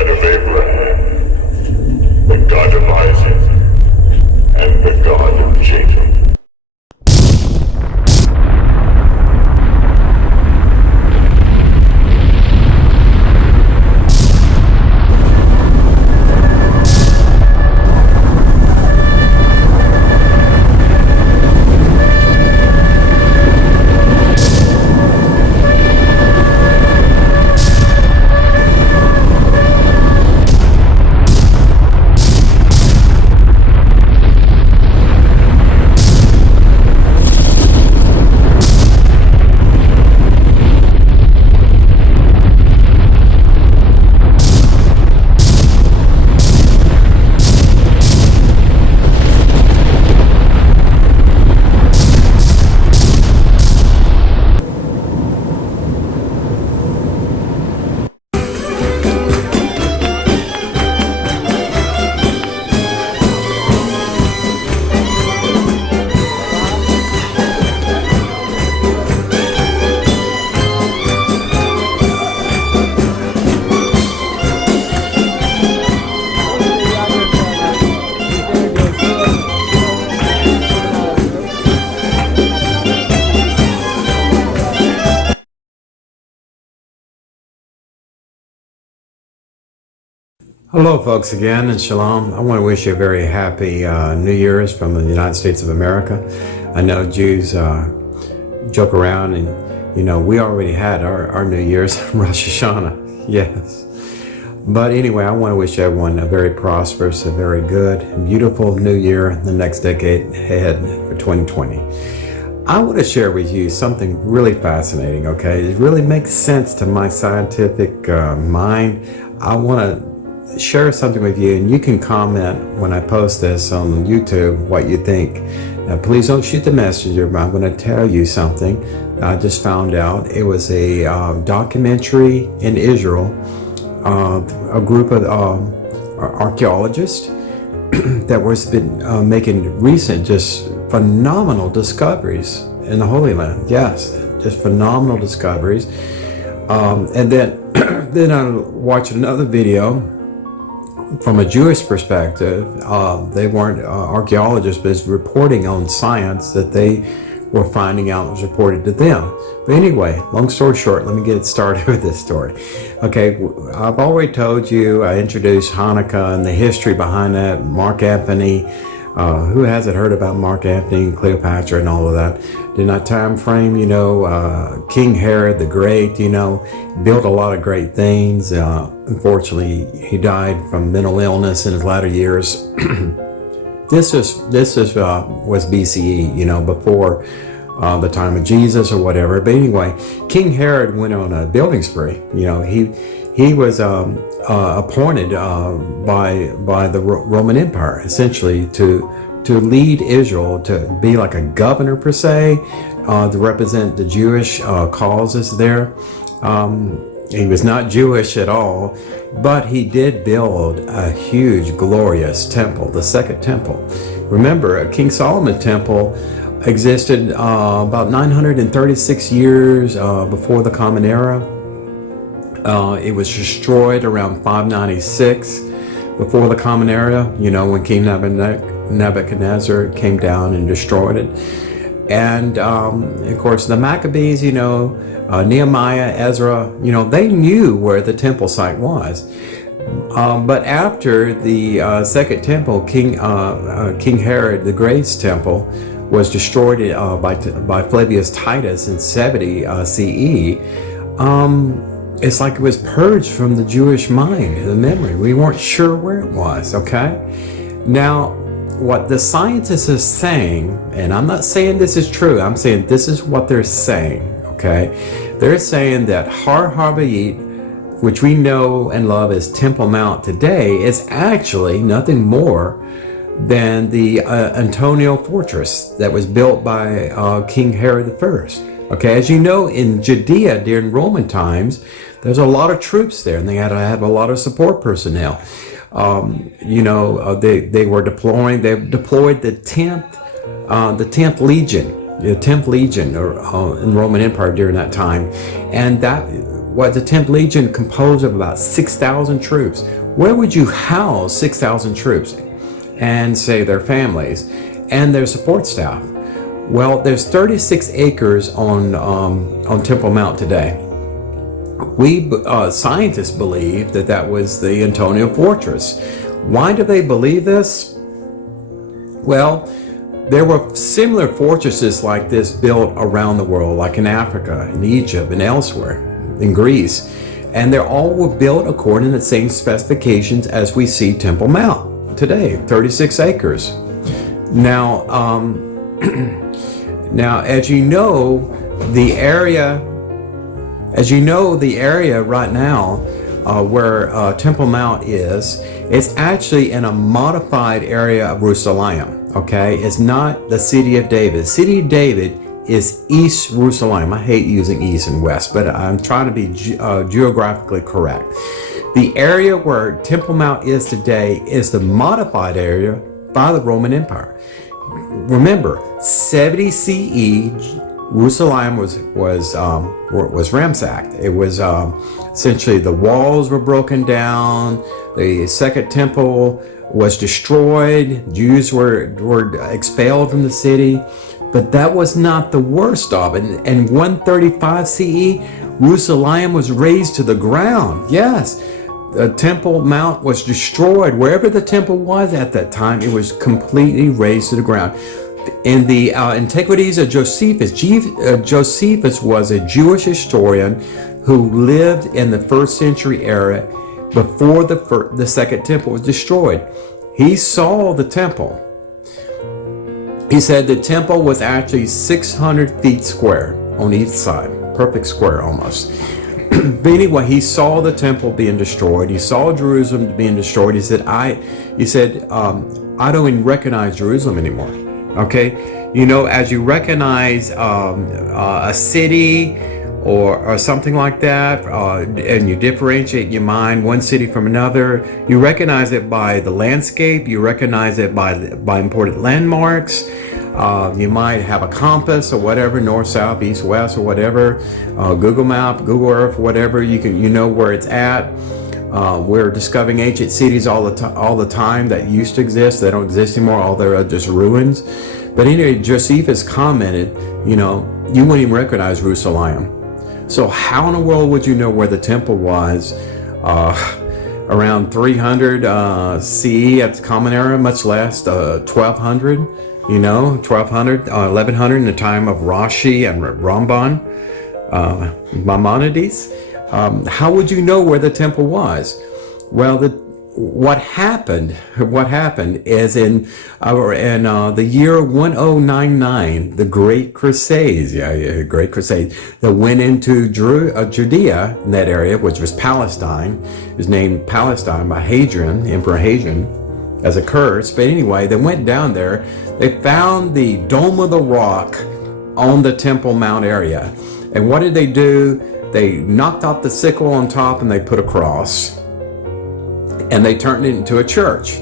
God of Abraham, the God of Isaac, and the God of Jacob. Hello folks again, and shalom. I want to wish you a very happy New Year's from the United States of America. I know Jews joke around and, you know, we already had our New Year's, Rosh Hashanah, yes. But anyway, I want to wish everyone a very prosperous, a very good and beautiful New Year, the next decade ahead for 2020. I want to share with you something really fascinating, okay? It really makes sense to my scientific mind. I want to share something with you, and you can comment when I post this on YouTube what you think. Now, please don't shoot the messenger, but I'm going to tell you something I just found out. It was a documentary in Israel, a group of archaeologists that was been making recent, just phenomenal discoveries in the Holy Land. Yes, just phenomenal discoveries. And then, then I watched another video from a Jewish perspective. They weren't archaeologists, but it's reporting on science that they were finding out was reported to them. But anyway, long story short, let me get started with this story. Okay, I've already told you, I introduced Hanukkah and the history behind that, Mark Antony. Who hasn't heard about Mark Antony and Cleopatra and all of that? In that time frame, you know, King Herod the Great, you know, built a lot of great things. Unfortunately, he died from mental illness in his latter years. This was BCE, you know, before the time of Jesus or whatever. But anyway, King Herod went on a building spree. You know, he was appointed by the Roman Empire, essentially, to lead Israel, to be like a governor per se, to represent the Jewish causes there. He was not Jewish at all, but he did build a huge, glorious temple, the second temple. Remember, King Solomon's temple existed about 936 years before the Common Era. It was destroyed around 596 before the Common Era, you know, when King Nebuchadnezzar came down and destroyed it. And of course, the Maccabees, you know, Nehemiah, Ezra, you know, they knew where the temple site was. But after the second temple, King Herod the Great's temple was destroyed by Flavius Titus in 70 CE. It's like it was purged from the Jewish mind, the memory. We weren't sure where it was, okay? Now, what the scientists are saying, and I'm not saying this is true, I'm saying this is what they're saying, okay? They're saying that Har HaBayit, which we know and love as Temple Mount today, is actually nothing more than the Antonia Fortress that was built by King Herod I. Okay, as you know, in Judea during Roman times, there's a lot of troops there, and they had to have a lot of support personnel. You know, they were deploying. They deployed the 10th Legion, the 10th Legion in Roman Empire during that time, and that was the 10th Legion composed of about 6,000 troops. Where would you house 6,000 troops and say their families and their support staff? Well, there's 36 acres on Temple Mount today. We scientists believe that was the Antonia Fortress. Why do they believe this? Well, there were similar fortresses like this built around the world, like in Africa, in Egypt, and elsewhere, in Greece. And they all were built according to the same specifications as we see Temple Mount today, 36 acres. Now, now, as you know, the area right now where Temple Mount is, it's actually in a modified area of Jerusalem. Okay, it's not the city of David. City of David is East Jerusalem. I hate using East and West, but I'm trying to be geographically correct. The area where Temple Mount is today is the modified area by the Roman Empire. Remember, 70 CE, Jerusalem was ransacked. It was essentially the walls were broken down. The second temple was destroyed. Jews were expelled from the city. But that was not the worst of it. In 135 CE, Jerusalem was razed to the ground. Yes, the Temple Mount was destroyed. Wherever the temple was at that time, it was completely razed to the ground. In the Antiquities of Josephus, Josephus was a Jewish historian who lived in the 1st century era before the second temple was destroyed. He saw the temple. He said the temple was actually 600 feet square on each side, perfect square almost. But anyway, he saw the temple being destroyed. He saw Jerusalem being destroyed. He said, I don't even recognize Jerusalem anymore. Okay, you know, as you recognize a city or something like that, and you differentiate your mind one city from another, you recognize it by the landscape, you recognize it by important landmarks. You might have a compass or whatever, north, south, east, west, or whatever, Google Map, Google Earth, whatever, you know where it's at. We're discovering ancient cities all the time that used to exist. They don't exist anymore. All they're just ruins. But anyway, Josephus commented, you know, you wouldn't even recognize Jerusalem. So how in the world would you know where the temple was around 300 CE at the Common Era, much less 1200, you know, 1200, 1100 in the time of Rashi and Ramban, Maimonides? How would you know where the temple was? Well, what happened is in the year 1099, the Great Crusades, Great Crusades, that went into Judea, in that area, which was Palestine. It was named Palestine by Hadrian, Emperor Hadrian, as a curse. But anyway, they went down there. They found the Dome of the Rock on the Temple Mount area. And what did they do? They knocked off the sickle on top and they put a cross. And they turned it into a church.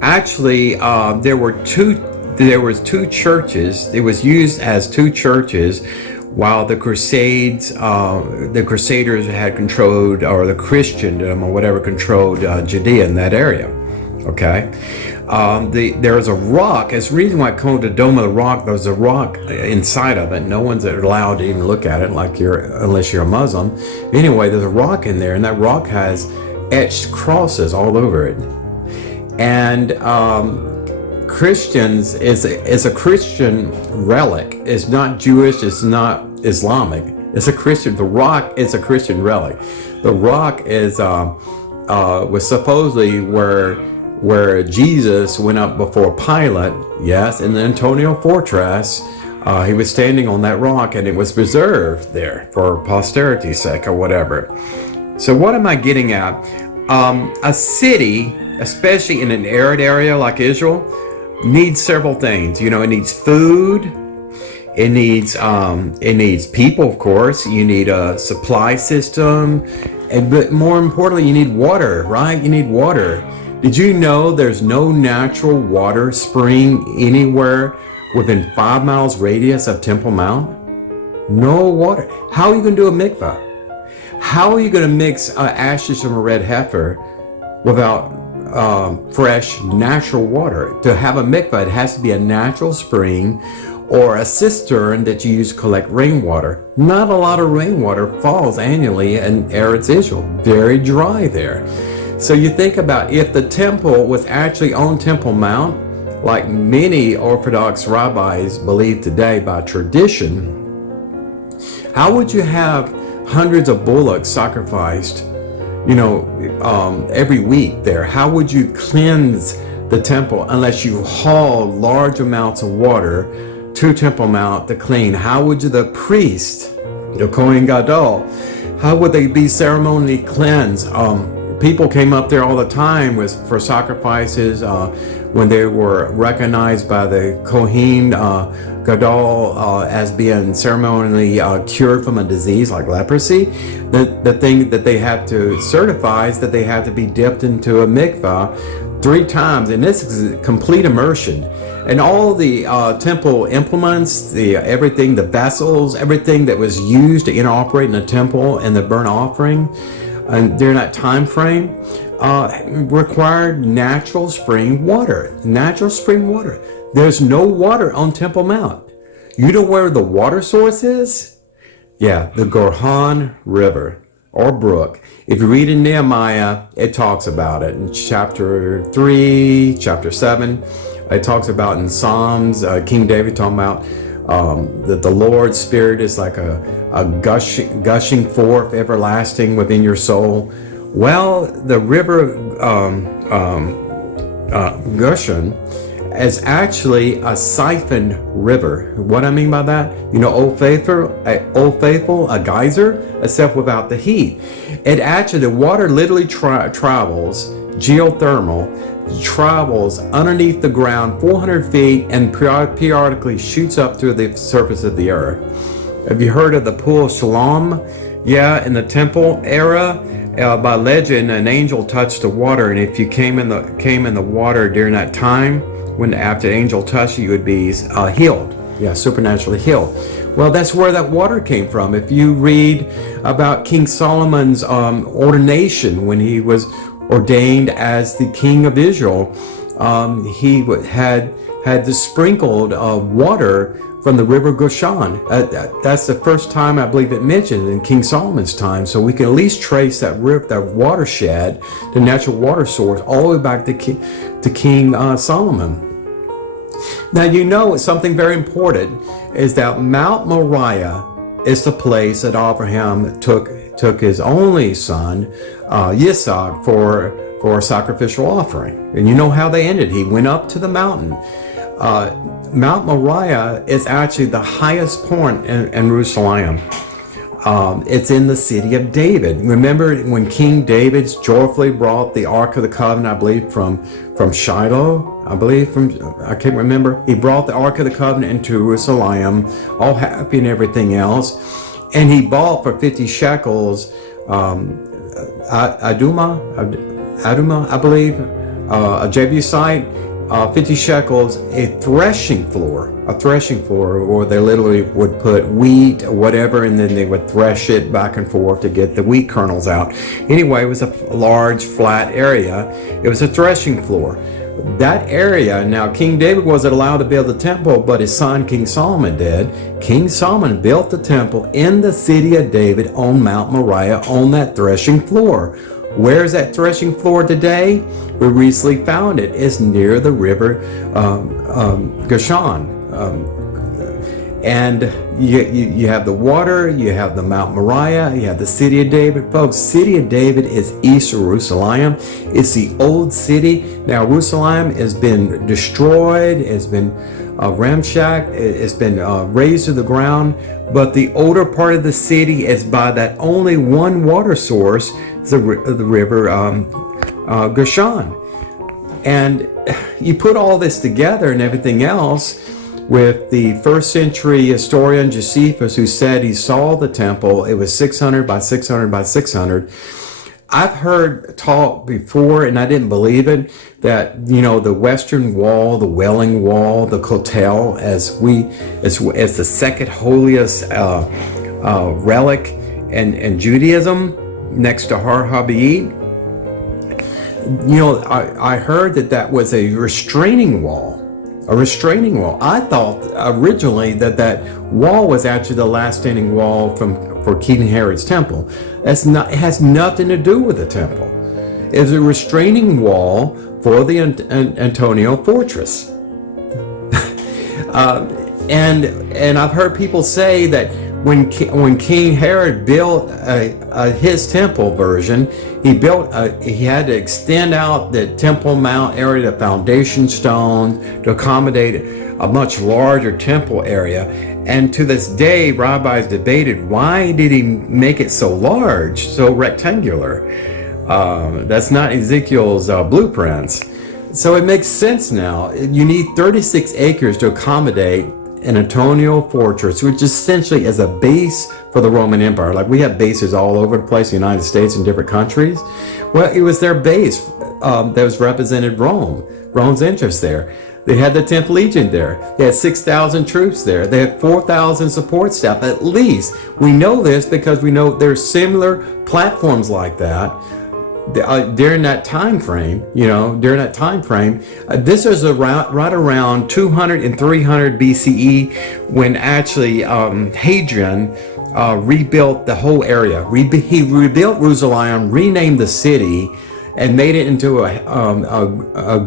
Actually, there was two churches. It was used as two churches while the Crusades, the Crusaders had controlled, or the Christendom or whatever controlled Judea in that area. Okay. There is a rock. It's the reason why it's called the Dome of the Rock. There's a rock inside of it. No one's allowed to even look at it, unless you're a Muslim. Anyway, there's a rock in there, and that rock has etched crosses all over it. And Christians is a Christian relic. It's not Jewish. It's not Islamic. It's a Christian. The rock is a Christian relic. The rock is was supposedly where Jesus went up before Pilate. Yes, in the Antonia Fortress. He was standing on that rock, and it was preserved there for posterity's sake or whatever. So what am I getting at? A city, especially in an arid area like Israel, needs several things. You know, it needs food. It needs people, of course. You need a supply system, but more importantly, you need water, right? You need water. Did you know there's no natural water spring anywhere within 5 miles radius of Temple Mount? No water. How are you going to do a mikvah? How are you going to mix ashes from a red heifer without fresh natural water? To have a mikvah, it has to be a natural spring or a cistern that you use to collect rainwater. Not a lot of rainwater falls annually in Eretz Israel. Very dry there. So you think about if the temple was actually on Temple Mount, like many Orthodox rabbis believe today by tradition, how would you have hundreds of bullocks sacrificed, every week there? How would you cleanse the temple unless you haul large amounts of water to Temple Mount to clean? How would the priest, the Kohen Gadol, how would they be ceremonially cleansed? People came up there all the time for sacrifices when they were recognized by the Kohen Gadol as being ceremonially cured from a disease like leprosy. The thing that they have to certify is that they have to be dipped into a mikvah 3 times, and this is complete immersion. And all the temple implements, everything, the vessels, everything that was used to interoperate in the temple and the burnt offering, and during that time frame, required natural spring water. Natural spring water. There's no water on Temple Mount. You know where the water source is? Yeah, the Gorhan River or brook. If you read in Nehemiah, it talks about it. In chapter 3, chapter 7, it talks about in Psalms, King David talking about that the Lord's Spirit is like a gushing forth everlasting within your soul. Well, the river Gushing is actually a siphoned river. What I mean by that, Old Faithful, a geyser, except without the heat. It actually, the water literally travels, geothermal, travels underneath the ground 400 feet and periodically shoots up through the surface of the earth. Have you heard of the Pool of Siloam? Yeah, in the temple era, by legend, an angel touched the water, and if you came in the water during that time, when after the angel touched you, you would be healed. Yeah, supernaturally healed. Well, that's where that water came from. If you read about King Solomon's ordination when he was ordained as the king of Israel, he had the sprinkled water from the river Gushing. That's the first time I believe it mentioned in King Solomon's time. So we can at least trace that river, that watershed, the natural water source, all the way back to King Solomon. Now something very important is that Mount Moriah is the place that Abraham took his only son, Yitzhak, for a sacrificial offering. And you know how they ended. He went up to the mountain. Mount Moriah is actually the highest point in Jerusalem. It's in the city of David. Remember when King David joyfully brought the Ark of the Covenant, I believe from Shiloh, I can't remember. He brought the Ark of the Covenant into Jerusalem, all happy and everything else. And he bought for 50 shekels, Aduma, I believe, a Jebusite, 50 shekels, a threshing floor, or they literally would put wheat or whatever, and then they would thresh it back and forth to get the wheat kernels out. Anyway, it was a large flat area. It was a threshing floor. That area, now King David wasn't allowed to build the temple, but his son King Solomon did. King Solomon built the temple in the city of David on Mount Moriah on that threshing floor. Where is that threshing floor today? We recently found it. It's near the river Gushing. And you have the water, you have the Mount Moriah, you have the city of David. Folks, city of David is East Jerusalem. It's the old city. Now, Jerusalem has been destroyed, it's been ramshacked, it's been razed to the ground. But the older part of the city is by that only one water source, the river Gushing. And you put all this together and everything else with the first century historian Josephus, who said he saw the temple. It was 600 by 600 by 600. I've heard talk before, and I didn't believe it, that the Western Wall, the Wailing Wall, the Kotel, as the second holiest relic and Judaism next to Har Habayit. I heard that was a restraining wall. A restraining wall. I thought originally that wall was actually the last standing wall for King Herod's temple. It has nothing to do with the temple. It's a restraining wall for the Antonia Fortress. And I've heard people say that when King Herod built his temple version, he had to extend out the Temple Mount area, the foundation stones, to accommodate a much larger temple area. And to this day, rabbis debated, why did he make it so large, so rectangular? That's not Ezekiel's blueprints. So it makes sense now. You need 36 acres to accommodate an Antonia Fortress, which essentially is a base for the Roman Empire. Like we have bases all over the place in the United States and different countries. Well, it was their base that was represented Rome's interest there. They had the 10th Legion there. They had 6,000 troops there. They had 4,000 support staff, at least. We know this because we know there's similar platforms like that during that time frame. This is right around 200 and 300 BCE when actually Hadrian rebuilt the whole area. He rebuilt Jerusalem, renamed the city, and made it into a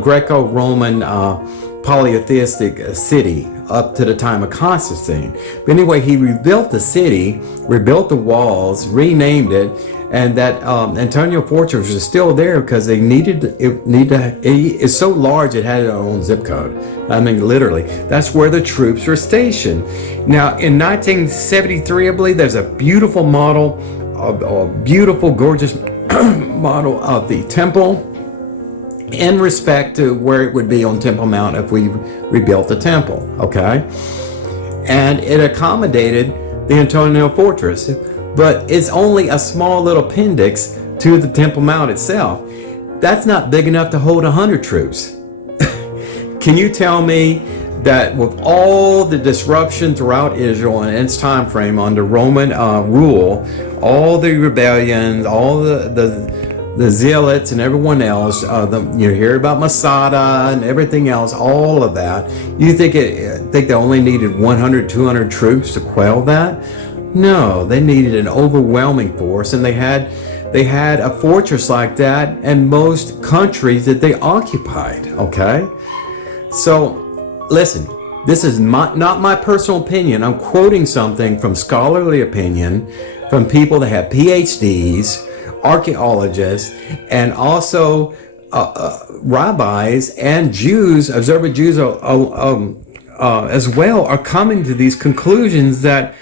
Greco-Roman polytheistic city up to the time of Constantine. But anyway, he rebuilt the city, rebuilt the walls, renamed it, and that Antonia Fortress is still there because they it's so large it had its own zip code. I mean, literally, that's where the troops were stationed. Now, in 1973, I believe, there's a beautiful model, a beautiful, gorgeous model of the temple in respect to where it would be on Temple Mount if we rebuilt the temple, okay? And it accommodated the Antonia Fortress, but it's only a small little appendix to the Temple Mount itself. That's not big enough to hold 100 troops. Can you tell me that with all the disruption throughout Israel and its time frame under Roman rule, all the rebellions, all the zealots and everyone else, you hear about Masada and everything else, all of that, you think they only needed 100, 200 troops to quell that? No, they needed an overwhelming force, and they had a fortress like that in most countries that they occupied, okay? So, listen, this is not my personal opinion. I'm quoting something from scholarly opinion from people that have PhDs, archaeologists, and also rabbis and Jews, observant Jews as well, are coming to these conclusions that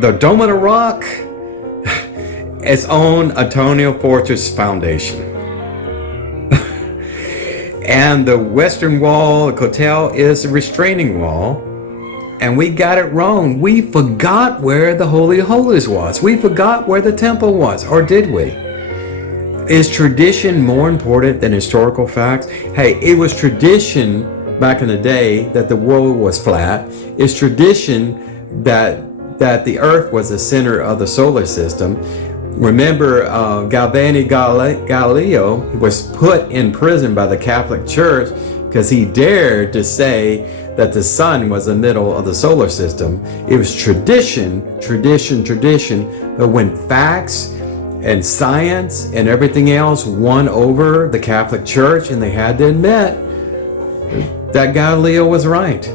the Dome of the Rock is on Antonia Fortress foundation. And the western wall, the Kotel, is a restraining wall. And we got it wrong. We forgot where the Holy of Holies was. We forgot where the temple was. Or did we? Is tradition more important than historical facts? Hey, it was tradition back in the day that the world was flat. It's tradition that the earth was the center of the solar system. Remember, Galileo was put in prison by the Catholic Church because he dared to say that the sun was the middle of the solar system. It was tradition. But when facts and science and everything else won over the Catholic Church, and they had to admit that Galileo was right.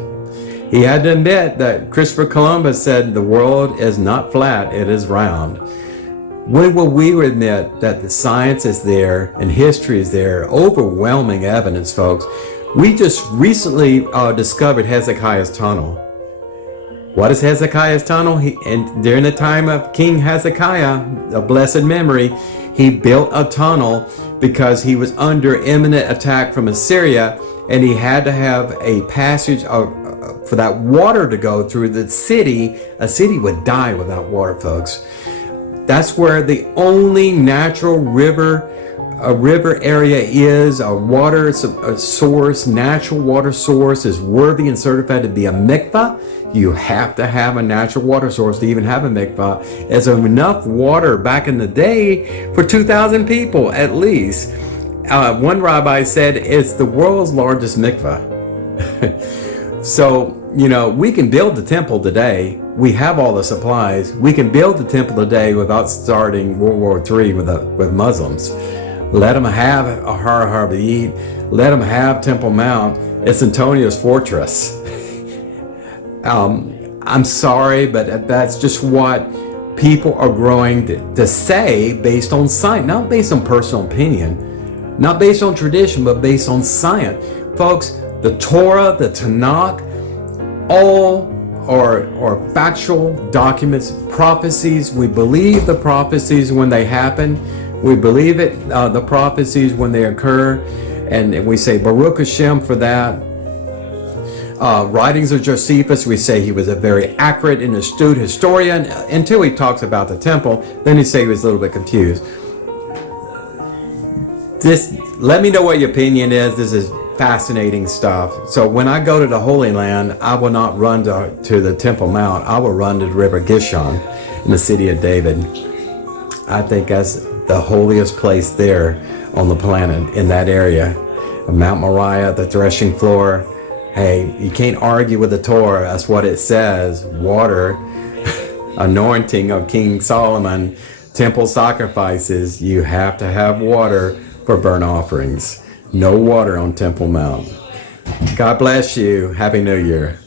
He had to admit that Christopher Columbus said the world is not flat, it is round. When will we admit that the science is there and history is there? Overwhelming evidence, folks. We just recently discovered Hezekiah's tunnel. What is Hezekiah's tunnel? During the time of King Hezekiah, a blessed memory, he built a tunnel because he was under imminent attack from Assyria, and he had to have a passage for that water to go through the city. A city would die without water, folks. That's where the only natural river area is. A water source, natural water source, is worthy and certified to be a Mikvah. You have to have a natural water source to even have a mikvah. There's enough water back in the day for 2,000 people at least. One rabbi said it's the world's largest mikvah. So, we can build the temple today. We have all the supplies. We can build the temple today without starting World War III with Muslims. Let them have a Har HaBayit. Let them have Temple Mount. It's Antonia's Fortress. I'm sorry, but that's just what people are growing to say based on science, not based on personal opinion, not based on tradition, but based on science. Folks, the Torah, the Tanakh, all are factual documents, prophecies. We believe the prophecies when they happen. We believe it, the prophecies when they occur. And we say Baruch Hashem for that. Writings of Josephus, we say he was a very accurate and astute historian until he talks about the temple. Then he say he was a little bit confused. Let me know what your opinion is. This is fascinating stuff. So when I go to the Holy Land, I will not run to the Temple Mount. I will run to the river Gishon in the city of David. I think that's the holiest place there on the planet, in that area. Mount Moriah, the threshing floor. Hey, you can't argue with the Torah. That's what it says. Water, anointing of King Solomon, temple sacrifices. You have to have water for burnt offerings. No water on Temple Mount. God bless you. Happy New Year.